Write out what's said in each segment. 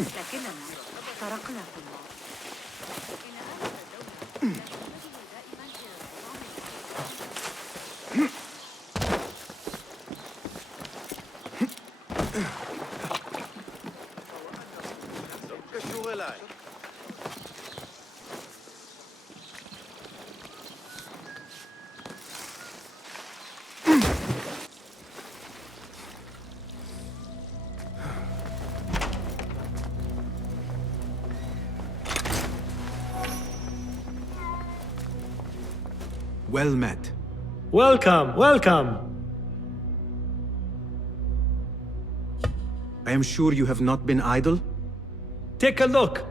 لكننا افترقنا في الماضي. Well met. Welcome, welcome. I am sure you have not been idle? Take a look.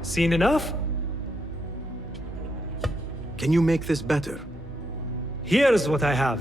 Seen enough? Can you make this better? Here's what I have.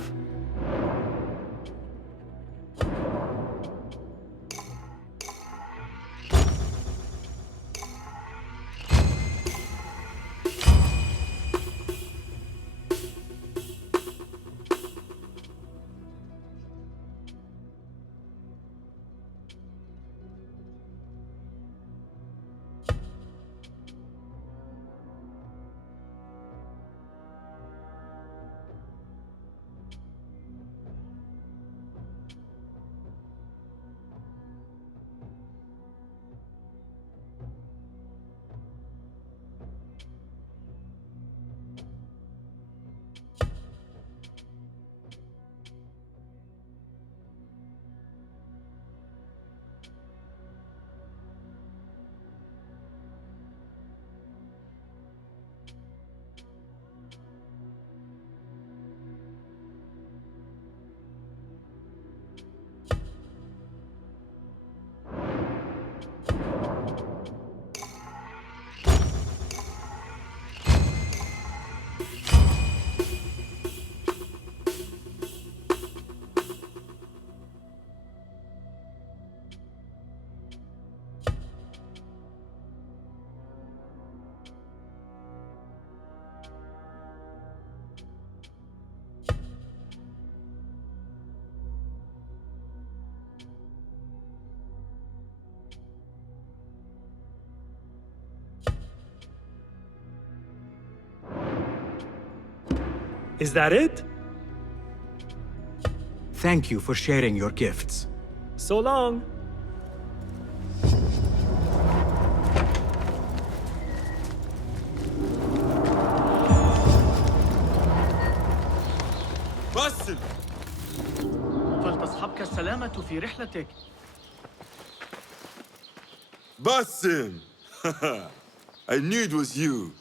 Is that it? Thank you for sharing your gifts. So long. باسم فلتصحبك السلامة في رحلتك. Basim! I knew it was you.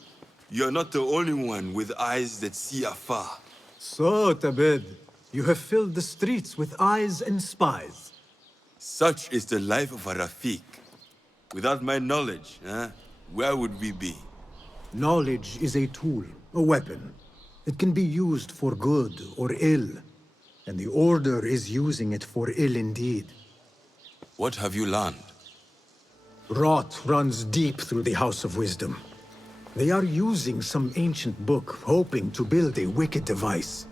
You're not the only one with eyes that see afar. So, Tabid, you have filled the streets with eyes and spies. Such is the life of a Rafiq. Without my knowledge, where would we be? Knowledge is a tool, a weapon. It can be used for good or ill. And the Order is using it for ill indeed. What have you learned? Rot runs deep through the House of Wisdom. They are using some ancient book, hoping to build a wicked device.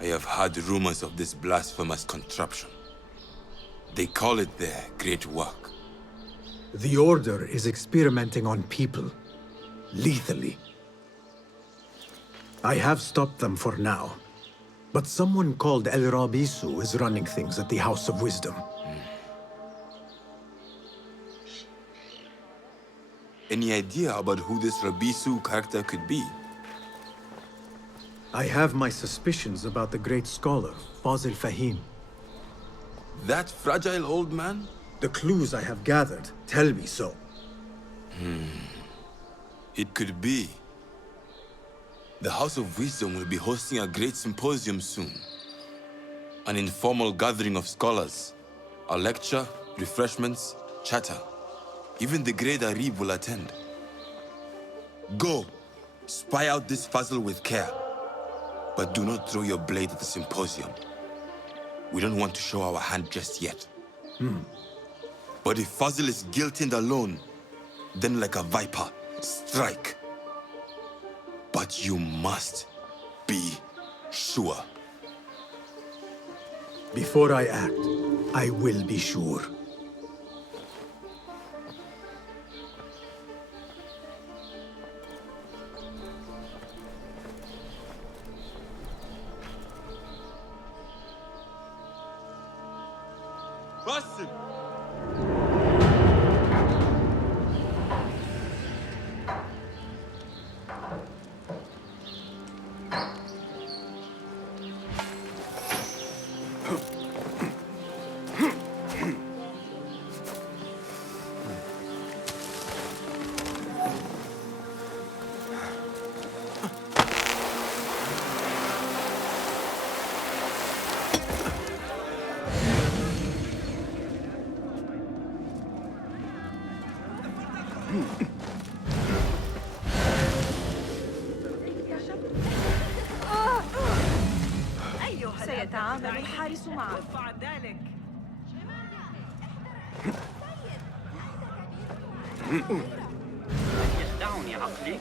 I have heard rumors of this blasphemous contraption. They call it their great work. The Order is experimenting on people, lethally. I have stopped them for now, but someone called El Rabisu is running things at the House of Wisdom. Any idea about who this Rabisu character could be? I have my suspicions about the great scholar, Fazil Fahim. That fragile old man? The clues I have gathered tell me so. It could be. The House of Wisdom will be hosting a great symposium soon. An informal gathering of scholars. A lecture, refreshments, chatter. Even the great Arib will attend. Go, spy out this puzzle with care. But do not throw your blade at the symposium. We don't want to show our hand just yet. But if Fazil is guilty and alone, then like a viper, strike. But you must be sure. Before I act, I will be sure. Bassim! سيتعامل الحارس معه. يخدعني عقلي.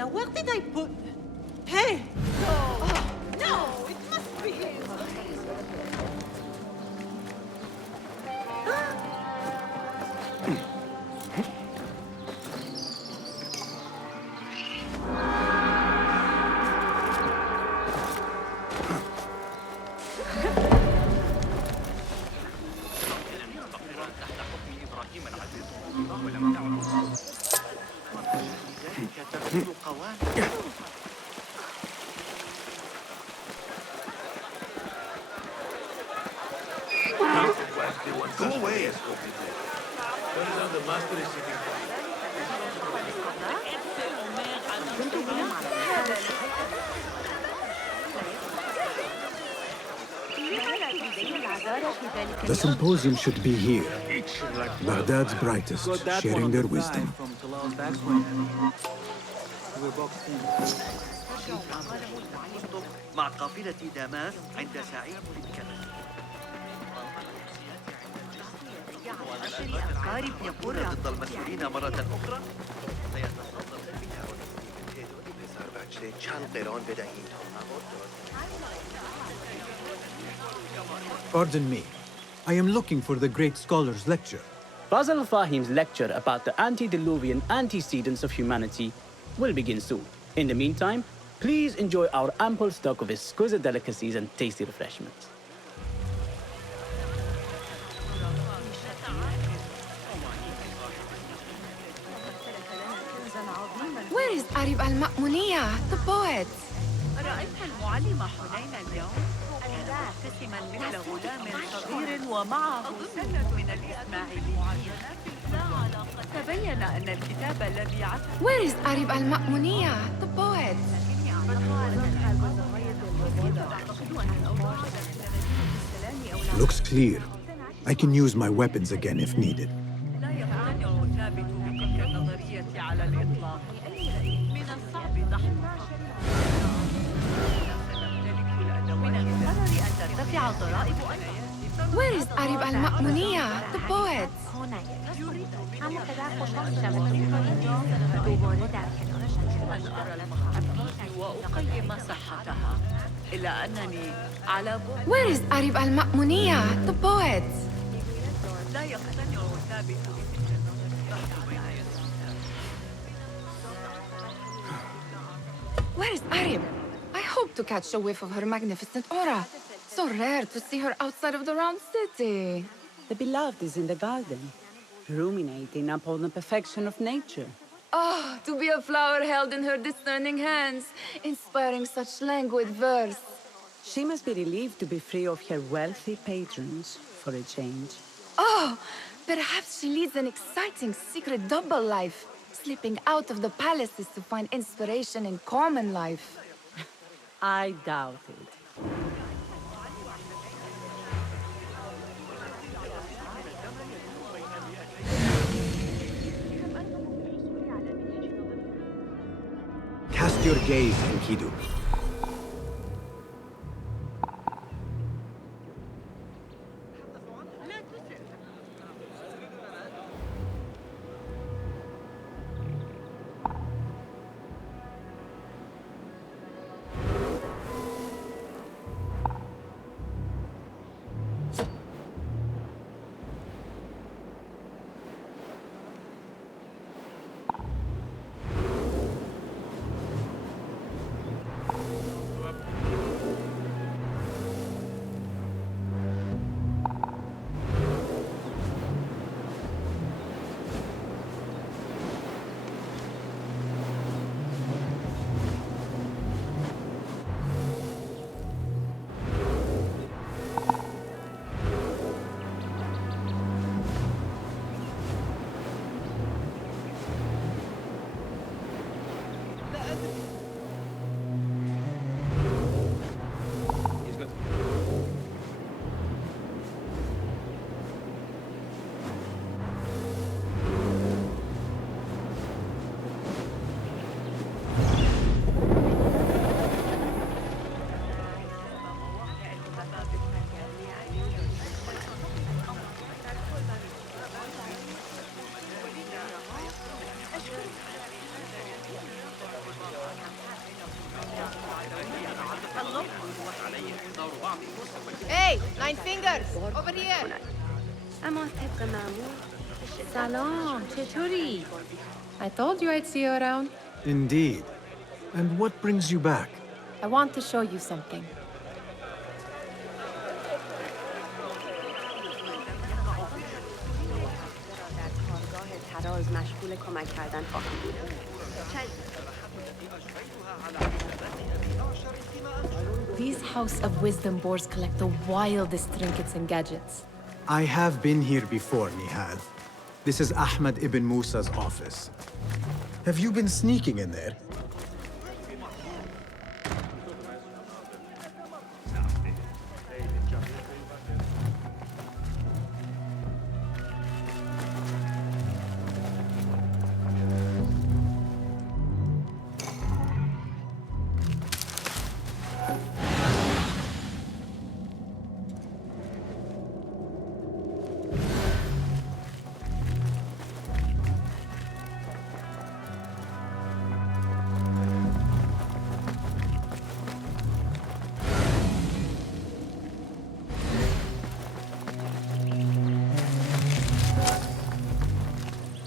Now where did I put... Hey! No! No! It must be his! Go away. The symposium should be here. Baghdad's brightest, sharing their wisdom. مع قافلة داماس عند سعيد الكبش. يكون ضد المسؤولين مرة أخرى سيتصدر بها. Pardon me. I am looking for the great scholar's lecture. Basil Fahim's lecture about the antediluvian antecedents of humanity will begin soon. In the meantime, please enjoy our ample stock of exquisite delicacies and tasty refreshments. Where is Arib al-Ma'muniya, the poet? رأيت المعلم حنين اليوم؟ كان مبتسما مثل غلام صغير ومعه سلة من الإسماعيليين. تبين أن الكتاب الذي عثر. Where is Arib al-Ma'muniya, the poet? Looks clear. I can use my weapons again if needed. لا يقتنع ثابت بتلك النظرية على الإطلاق. من الصعب ضحكها. من المقرر أن ترتفع ضرائب Where is Arib al-Ma'muniya, the poet? وأقيم صحتها إلا أنني على بعد. Where is Arib al-Ma'muniya, the poet? لا يقتنع ثابت Where is Arib? I hope to catch a whiff of her magnificent aura. So rare to see her outside of the round city. The beloved is in the garden, ruminating upon the perfection of nature. Oh, to be a flower held in her discerning hands, inspiring such languid verse. She must be relieved to be free of her wealthy patrons for a change. Oh, perhaps she leads an exciting secret double life, slipping out of the palaces to find inspiration in common life. I doubt it. Cast your gaze, Enkidu. Hey, Nine Fingers, over here. سلام چطوری؟ I told you I'd see you around. Indeed. And what brings you back? I want to show you something. These House of Wisdom boards collect the wildest trinkets and gadgets. I have been here before, Nihal. This is Ahmed ibn Musa's office. Have you been sneaking in there?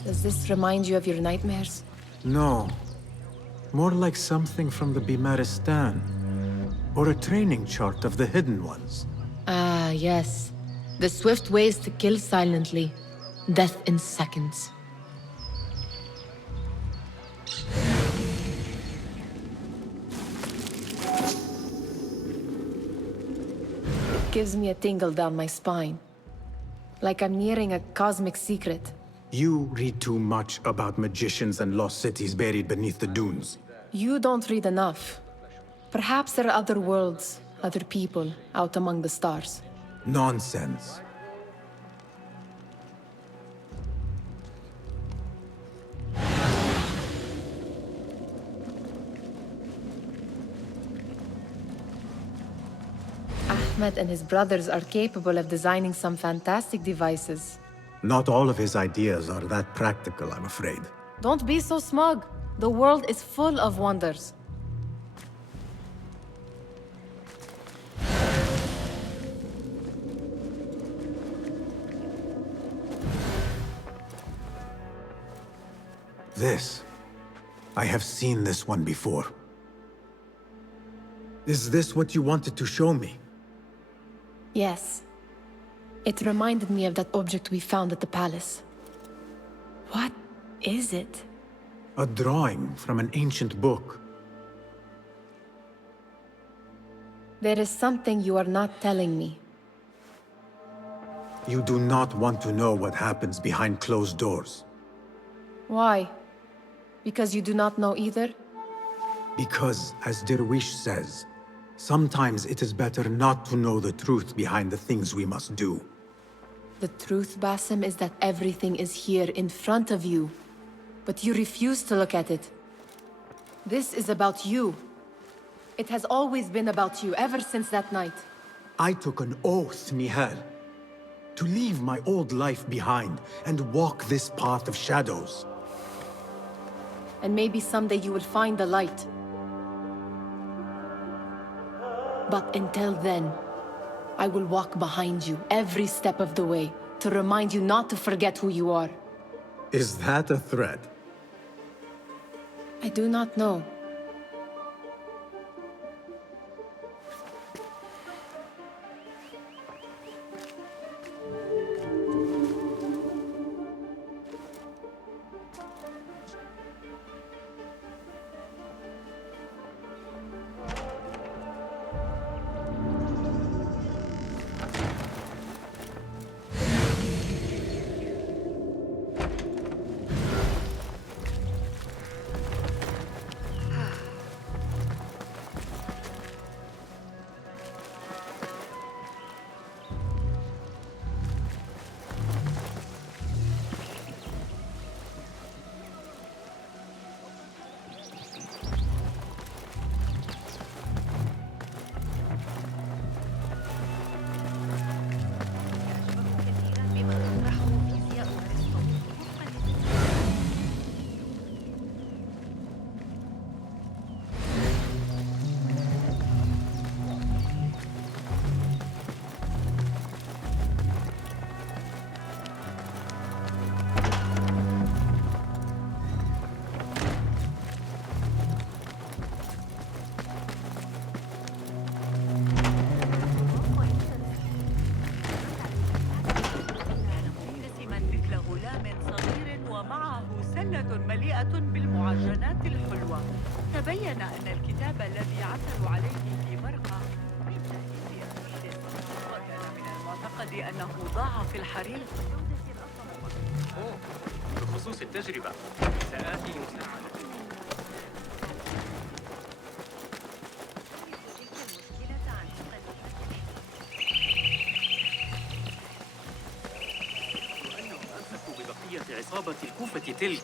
Does this remind you of your nightmares? No. More like something from the Bimaristan. Or a training chart of the Hidden Ones. Ah, yes. The swift ways to kill silently. Death in seconds. It gives me a tingle down my spine. Like I'm nearing a cosmic secret. You read too much about magicians and lost cities buried beneath the dunes. You don't read enough. Perhaps there are other worlds, other people, out among the stars. Nonsense. Ahmed and his brothers are capable of designing some fantastic devices. Not all of his ideas are that practical, I'm afraid. Don't be so smug. The world is full of wonders. This. I have seen this one before. Is this what you wanted to show me? Yes. It reminded me of that object we found at the palace. What is it? A drawing from an ancient book. There is something you are not telling me. You do not want to know what happens behind closed doors. Why? Because you do not know either? Because, as Dervish says, sometimes it is better not to know the truth behind the things we must do. The truth, Basim, is that everything is here in front of you. But you refuse to look at it. This is about you. It has always been about you, ever since that night. I took an oath, Nihal, to leave my old life behind and walk this path of shadows. And maybe someday you will find the light. But until then, I will walk behind you every step of the way to remind you not to forget who you are. Is that a threat? I do not know. بالمعجنات الحلوة. تبين أن الكتاب الذي عثروا عليه في مرقى من تأليف أمير، وكان من المعتقد أنه ضاع في الحريق. بخصوص التجربة سآتي مساعدة. عصابة الكوفة تلك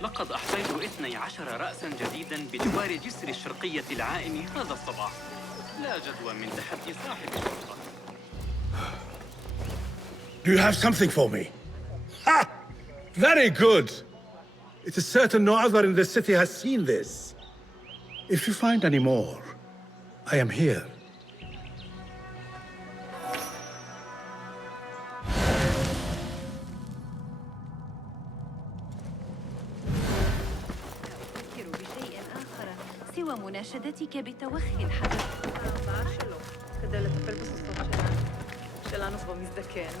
لقد أحصيت 12 رأساً جديداً بجوار جسر الشرقية العائم هذا الصباح. لا جدوى من تحدي صاحب الشرطة. Do you have something for me? Ha! Very good! It is certain no other in the city has seen this. If you find any more, I am here. مناشدتك بتوخي الحدث. כדי לטפל בסוסות שלנו כבר מזדקן.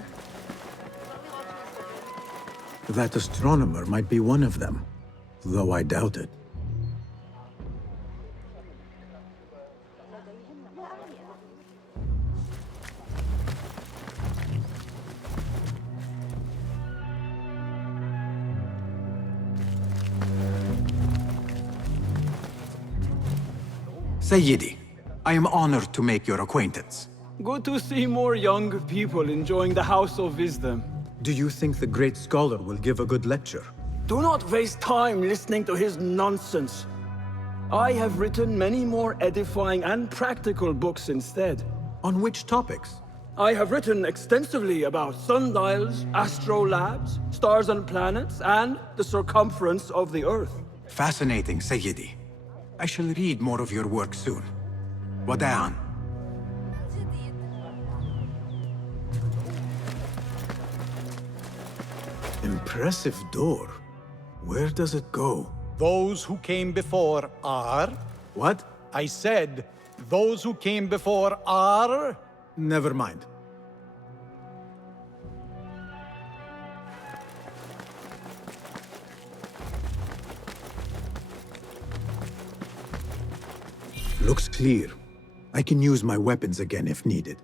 That astronomer might be one of them, though I doubt it. Sayyidi, I am honored to make your acquaintance. Good to see more young people enjoying the House of Wisdom. Do you think the great scholar will give a good lecture? Do not waste time listening to his nonsense. I have written many more edifying and practical books instead. On which topics? I have written extensively about sundials, astrolabes, stars and planets, and the circumference of the Earth. Fascinating, Sayyidi. I shall read more of your work soon. Wada'an. Impressive door. Where does it go? Those who came before are... What? I said, those who came before are... Never mind. Looks clear. I can use my weapons again if needed.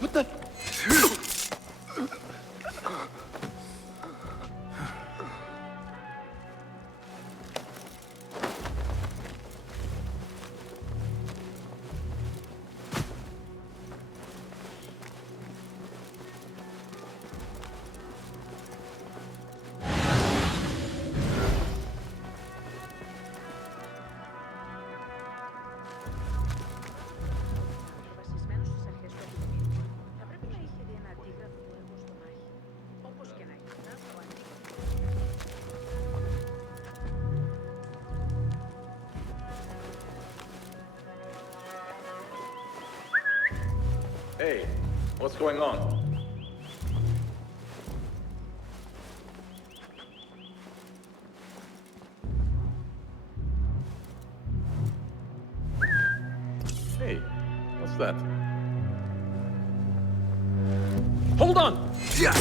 What the? Hey, what's going on? Hey, what's that? Hold on! Yeah.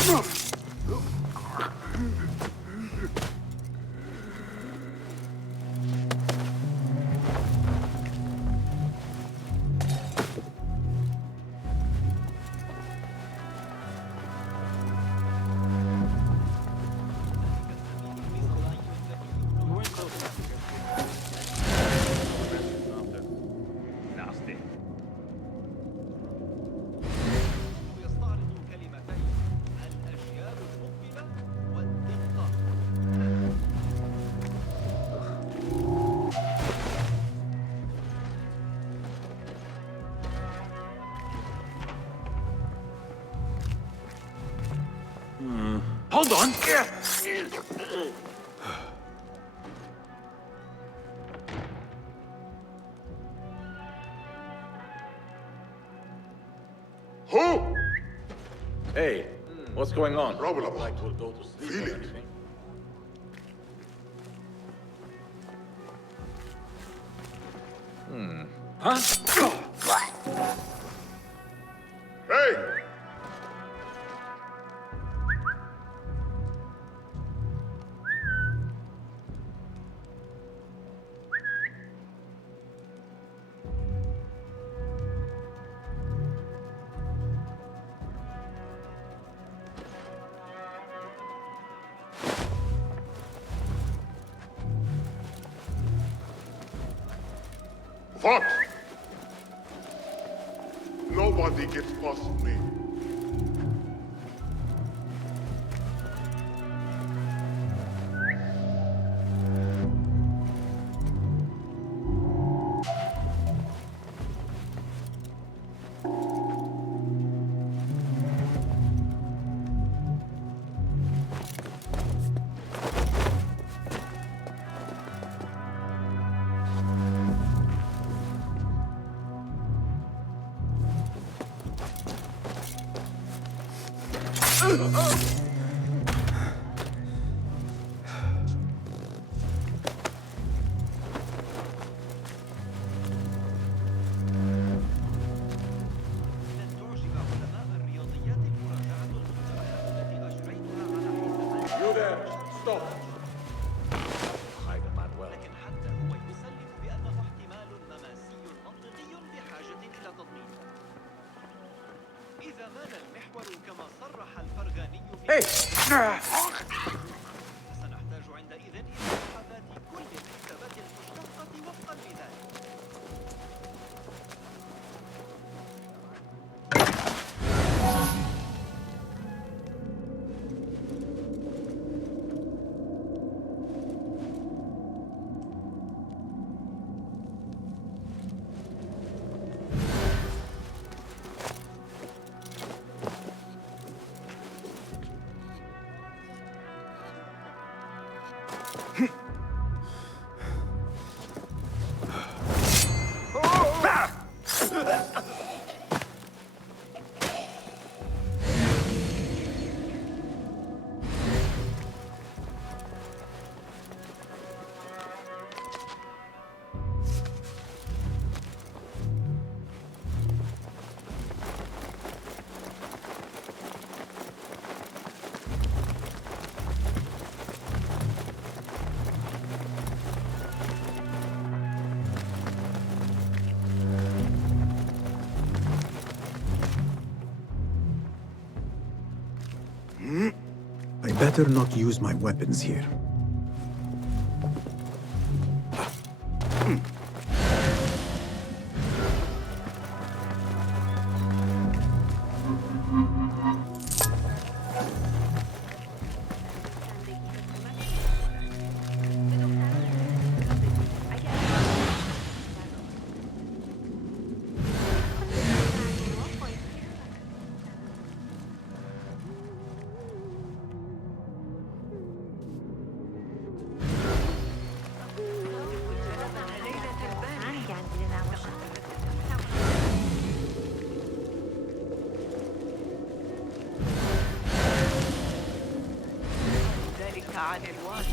Hold on! Who? Hey, what's going on? Problem. Like we'll go to sleep Feel or it. anything? Huh? Hey! What? Nobody gets past me. Hey! سنحتاج عندئذ إلى محاباة كل الحسابات المشتقة وفقا لذلك. I better not use my weapons here.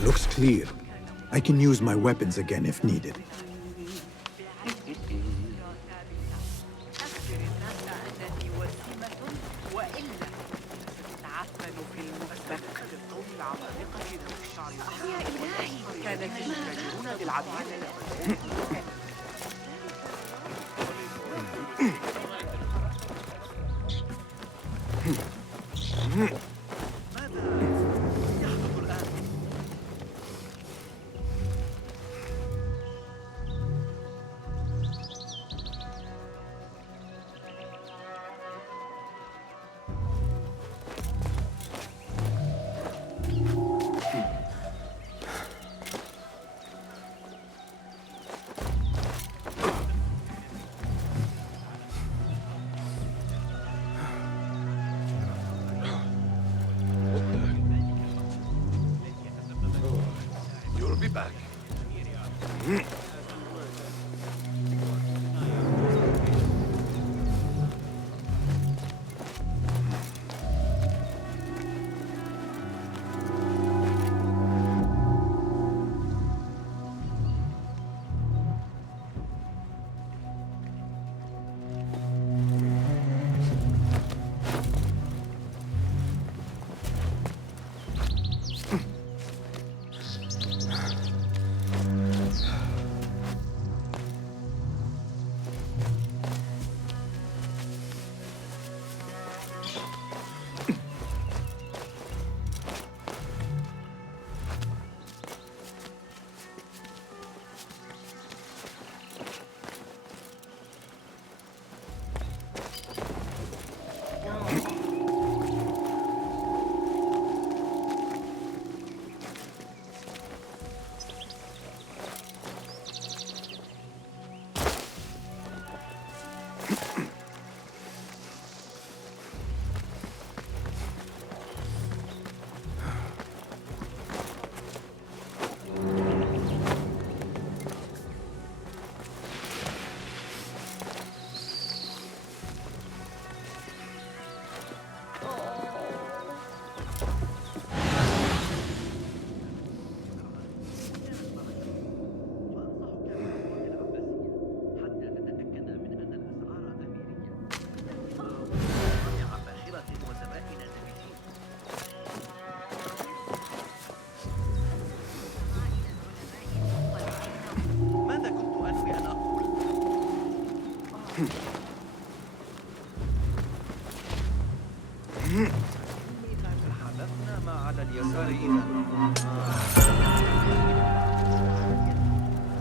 Looks clear. I can use my weapons again if needed.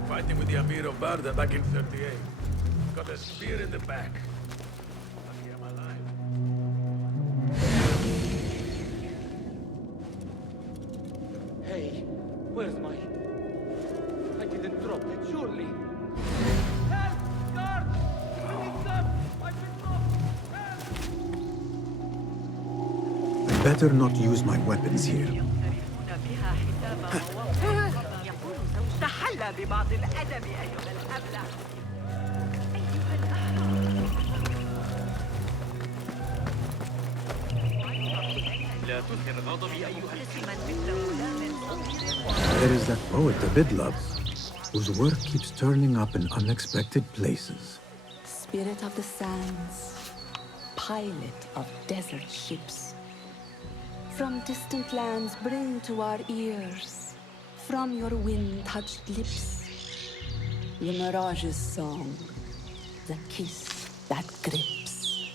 Fighting with the Amir of Barda back in 38. Got a spear in the back. Lucky I'm alive. Hey, where's my... I didn't drop it, surely. Help! Guard! We need some! I've been dropped! I better not use my weapons here. تحلى ببعض الأدب أيها الأبلة. لا تثر غضبي أيها There is that poet the Bidlove, whose work keeps turning up in unexpected places. Spirit of the sands, pilot of desert ships. From distant lands bring to our ears, from your wind-touched lips, the Mirage's song, the kiss that grips.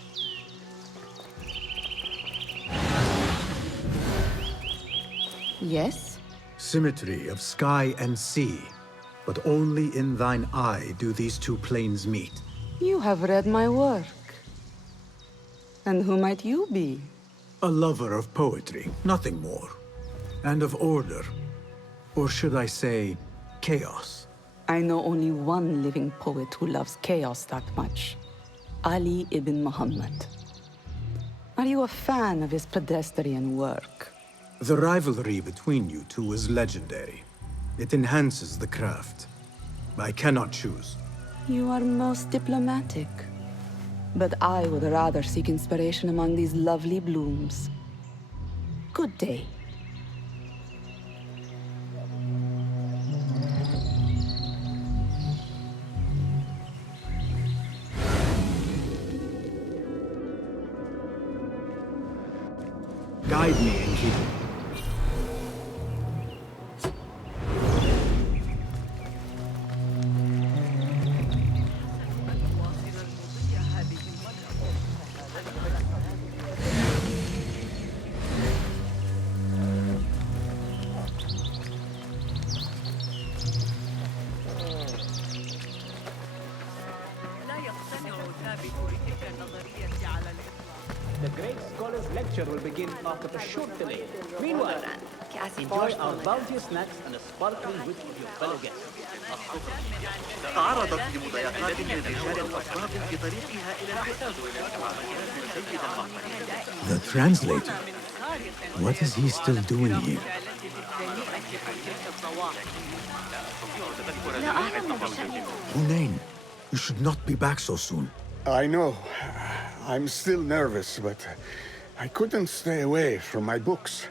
Yes? Symmetry of sky and sea, but only in thine eye do these two planes meet. You have read my work. And who might you be? A lover of poetry, nothing more. And of order. Or should I say, chaos. I know only one living poet who loves chaos that much. Ali ibn Muhammad. Are you a fan of his pedestrian work? The rivalry between you two is legendary. It enhances the craft. I cannot choose. You are most diplomatic. But I would rather seek inspiration among these lovely blooms. Good day. Guide me and keep it. The great scholar's lecture will begin after a short delay. Meanwhile, enjoy our bounteous snacks and a sparkling wit with your fellow guests. تعرضت لمضايقات من رجال أفراد في طريقها إلى الحساب سيدا معتمدا. The translator? What is he still doing here? Hunain, you should not be back so soon. I know. I'm still nervous, but I couldn't stay away from my books.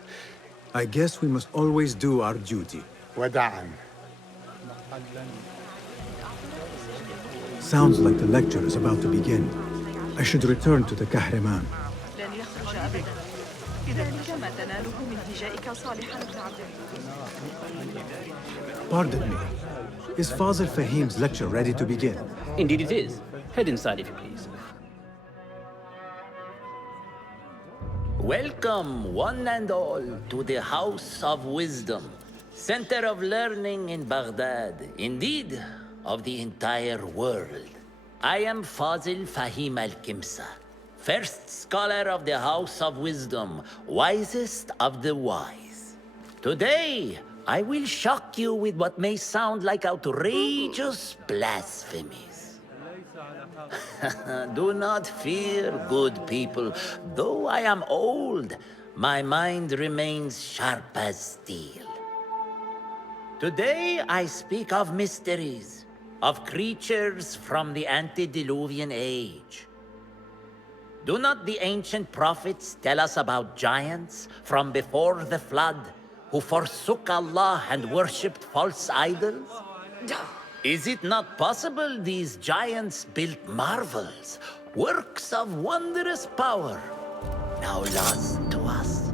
I guess we must always do our duty. وداعاً. Sounds like the lecture is about to begin. I should return to the Kahraman. لن يخرج أبدا. إذا ما تناله من هجائك صالحا Pardon me. Is Fazil Fahim's lecture ready to begin? Indeed it is. Head inside if you please. Welcome, one and all, to the House of Wisdom, center of learning in Baghdad, indeed, of the entire world. I am Fazil Fahim al-Kimsa, first scholar of the House of Wisdom, wisest of the wise. Today, I will shock you with what may sound like outrageous blasphemies. Do not fear, good people. Though I am old, my mind remains sharp as steel. Today I speak of mysteries, of creatures from the antediluvian age. Do not the ancient prophets tell us about giants from before the flood who forsook Allah and worshipped false idols? Is it not possible these giants built marvels, works of wondrous power, now lost to us?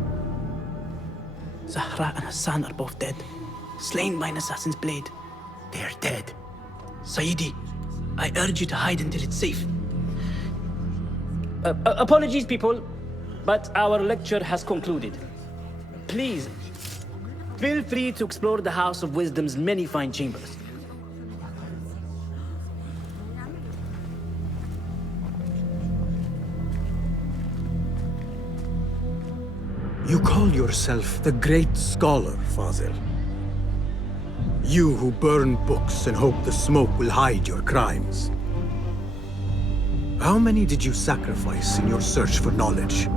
Zahra and Hassan are both dead, slain by an assassin's blade. They're dead. Sayyidi, I urge you to hide until it's safe. Apologies, people, but our lecture has concluded. Please, feel free to explore the House of Wisdom's many fine chambers. You call yourself the Great Scholar, Fazil. You who burn books and hope the smoke will hide your crimes. How many did you sacrifice in your search for knowledge?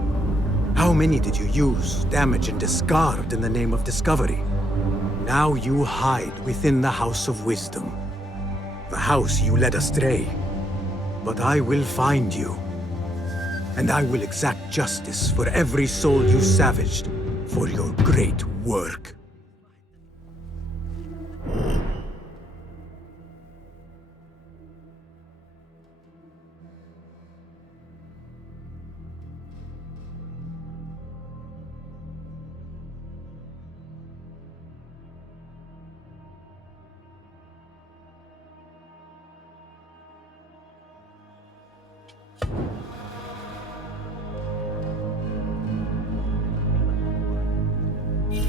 How many did you use, damage, and discard in the name of discovery? Now you hide within the House of Wisdom. The house you led astray. But I will find you. And I will exact justice for every soul you savaged for your great work.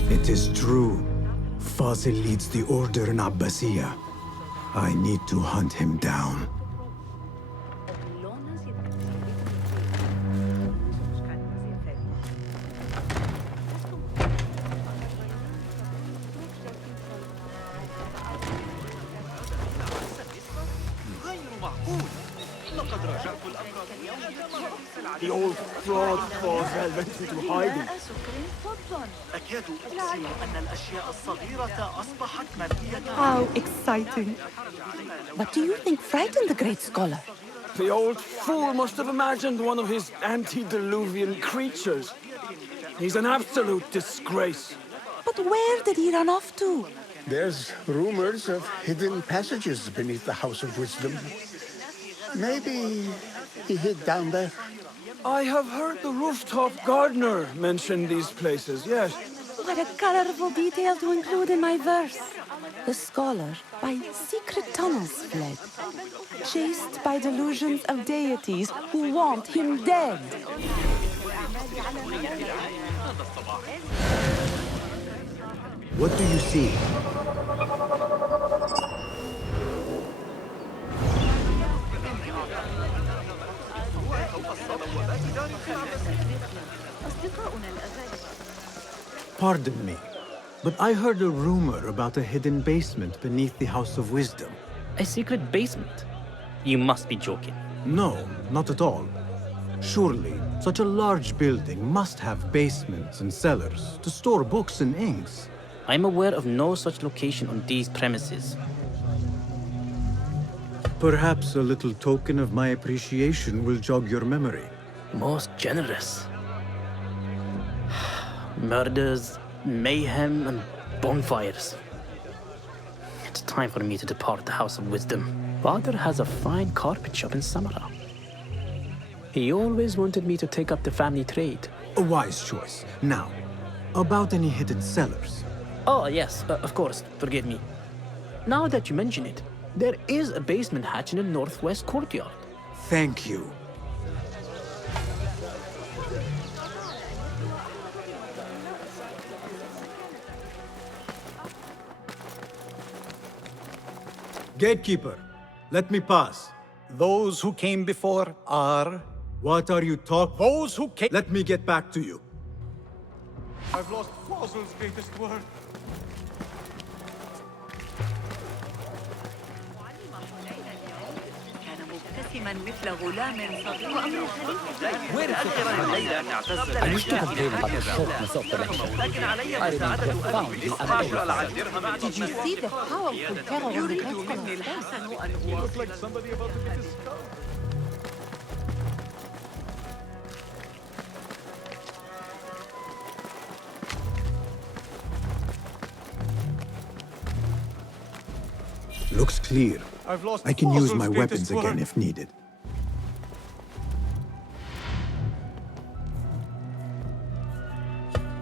It is true. Fazil leads the order in Abbasiyah. I need to hunt him down. The old fraud Fazil went into hiding. How exciting. What do you think frightened the great scholar? The old fool must have imagined one of his antediluvian creatures. He's an absolute disgrace. But where did he run off to? There's rumors of hidden passages beneath the House of Wisdom. Maybe he hid down there. I have heard the rooftop gardener mention these places, yes. What a colorful detail to include in my verse. The scholar by secret tunnels fled, chased by delusions of deities who want him dead. What do you see? Pardon me, but I heard a rumor about a hidden basement beneath the House of Wisdom. A secret basement? You must be joking. No, not at all. Surely, such a large building must have basements and cellars to store books and inks. I'm aware of no such location on these premises. Perhaps a little token of my appreciation will jog your memory. Most generous. Murders, mayhem, and bonfires. It's time for me to depart the House of Wisdom. Father has a fine carpet shop in Samara. He always wanted me to take up the family trade. A wise choice. Now, about any hidden cellars? Oh, yes, of course, forgive me. Now that you mention it, there is a basement hatch in the northwest courtyard. Thank you. Gatekeeper, let me pass. Those who came before are... What are you talking? Those who came... Let me get back to you. I've lost Fazil's greatest word. مثل غلام صغير. I used to complain about the shortness of the lecture. I remain profoundly amazed. Did you see the powerful terror of the great scholar? He looked like somebody about to get his skull. Looks clear. I've lost I can use Fazil's my weapons greatest again word. if needed.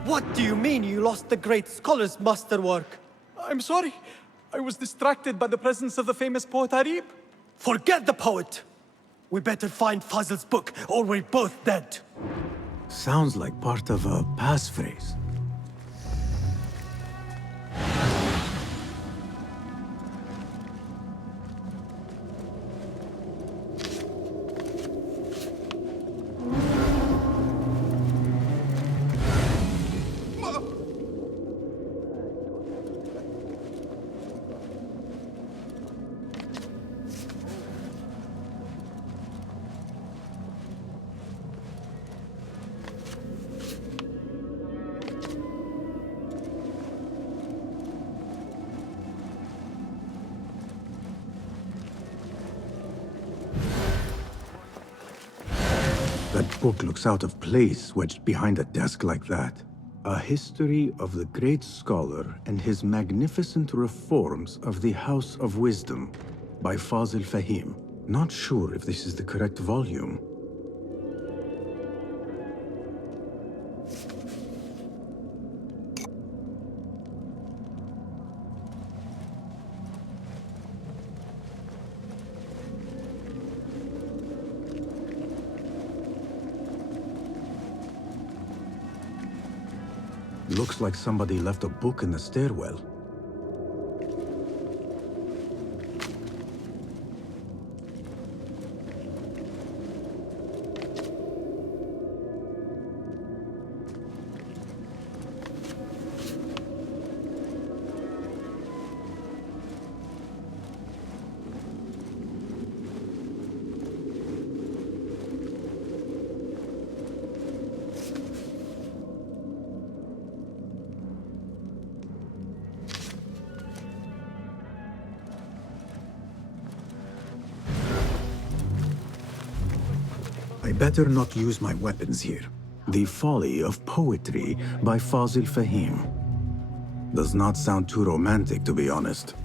What do you mean you lost the great scholar's masterwork? I'm sorry. I was distracted by the presence of the famous poet Harib. Forget the poet! We better find Fazil's book, or we're both dead. Sounds like part of a passphrase. That book looks out of place wedged behind a desk like that. A history of the great scholar and his magnificent reforms of the House of Wisdom by Fylhif. Not sure if this is the correct volume. Looks like somebody left a book in the stairwell. I better not use my weapons here. The Folly of Poetry by Fylhif. Does not sound too romantic, to be honest.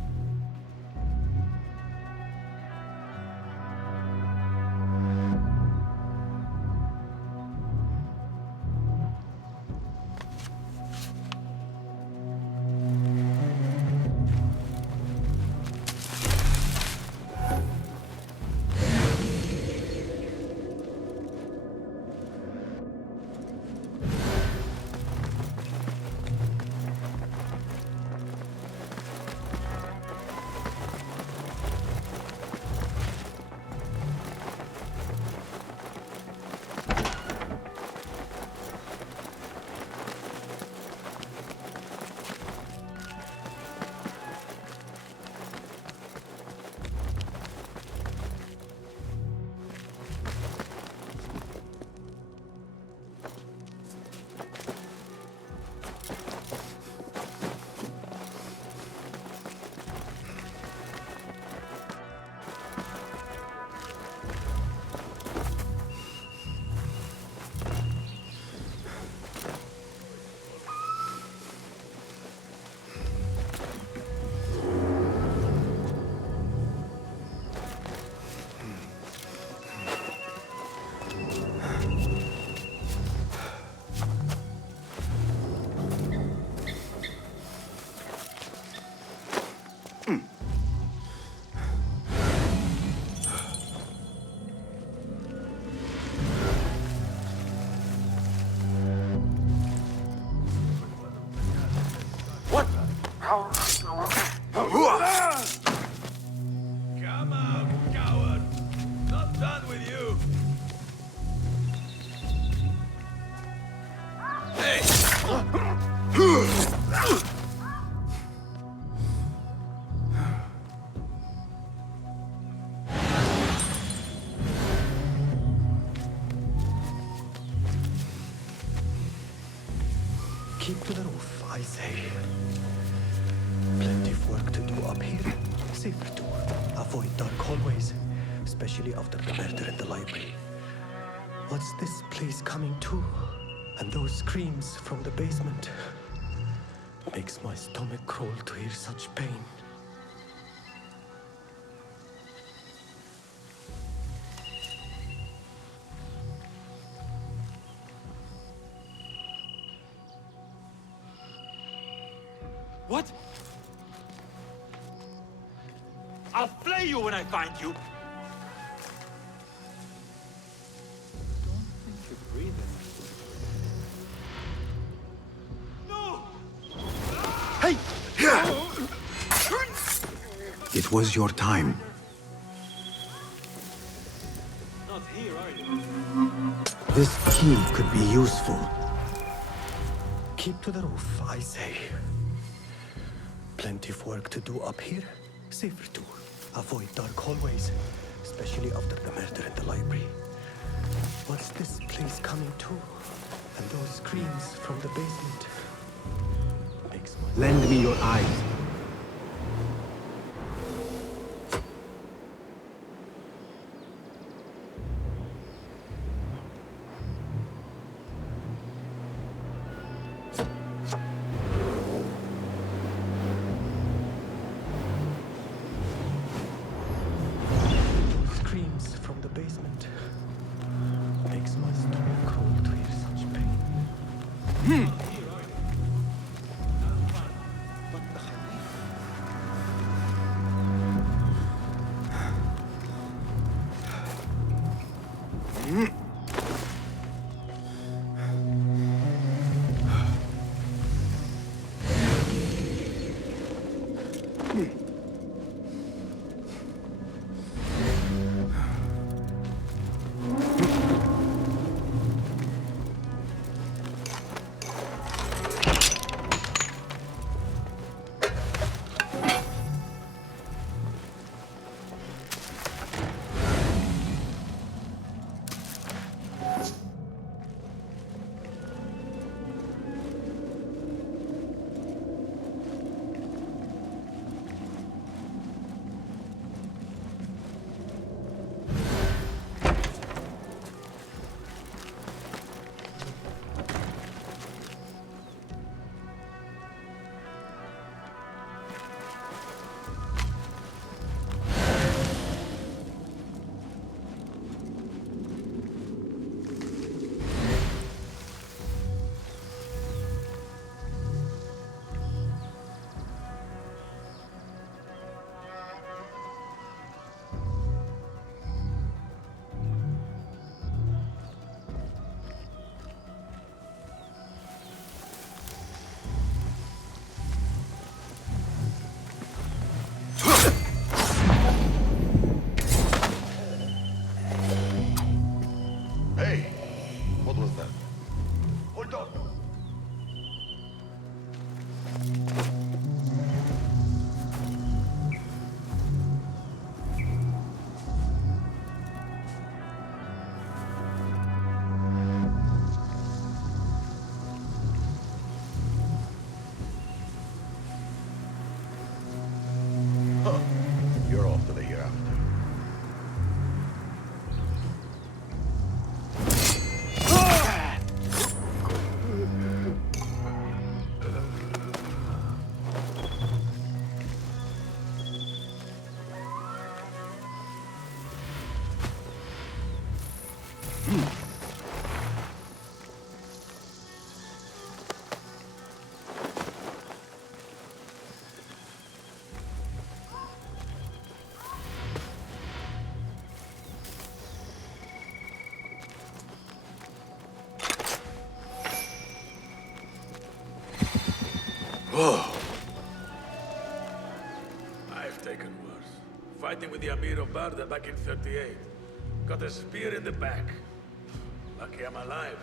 Come out, coward! Not done with you! Hey! Keep to the roof, I say. Plenty of work to do up here. Safer too. Avoid dark hallways, especially after the murder in the library. What's this place coming to? And those screams from the basement. Makes my stomach crawl to hear such pain. What? I'll flay you when I find you! It was your time. Not here, are you? This key could be useful. Keep to the roof, I say. Plenty of work to do up here. Safer too. Avoid dark hallways, especially after the murder in the library. What's this place coming to? And those screams from the basement. Lend me your eyes. Screams from the basement. Makes my stomach cold to hear such pain. Hey, what was that? Hold on. Huh. You're off to the hereafter. Whoa. I've taken worse. Fighting with the Amir of Barda back in 38. Got a spear in the back. Lucky I'm alive.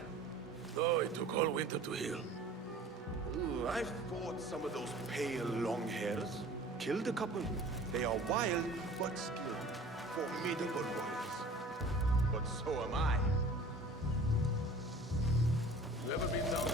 Though it took all winter to heal. Ooh, I've fought some of those pale long hairs. Killed a couple. They are wild but skilled. Formidable warriors. But so am I. You ever been down to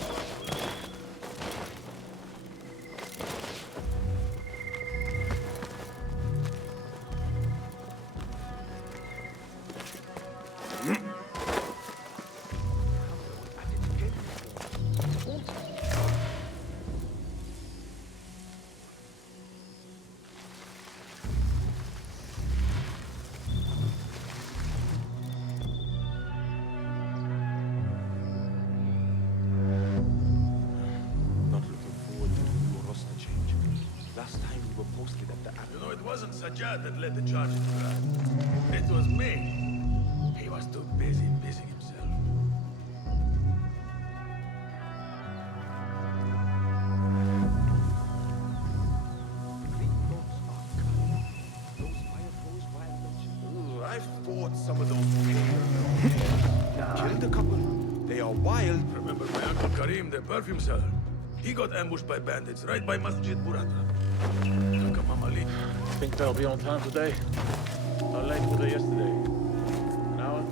Sajjad that led the charge in Mirage. It was me. He was too busy busying himself. I've fought some of those killed a couple. They are wild. Remember my Uncle Karim, the perfume seller? He got ambushed by bandits right by Masjid Burata. Think they'll be on time today? How late were they yesterday? An hour?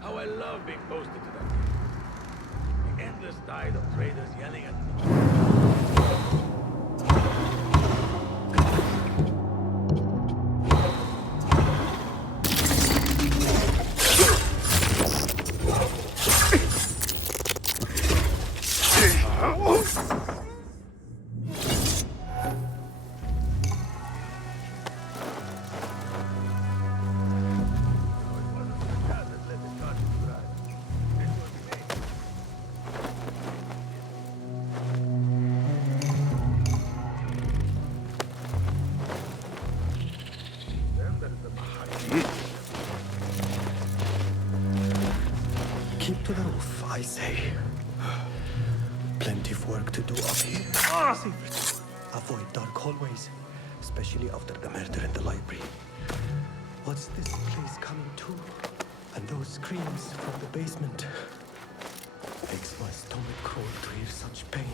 How I love being posted to that game. The endless tide of traders yelling at me. Keep to the roof, I say. Plenty of work to do up here. Avoid dark hallways, especially after the murder in the library. What's this place coming to? And those screams from the basement. Makes my stomach crawl to hear such pain.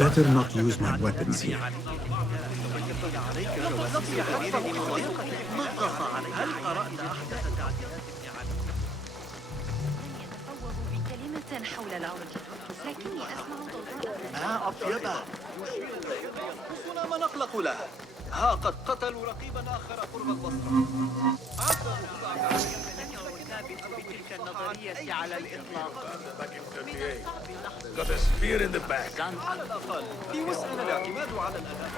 Better not use my weapons here. أطيبه أنفسنا ما نقلق له. ها قد قتلوا رقيبا آخر قرب البصرة. بتلك النظرية على الإطلاق. Got a spear in the back. على الأقل في وسعنا الاعتماد على الأداء.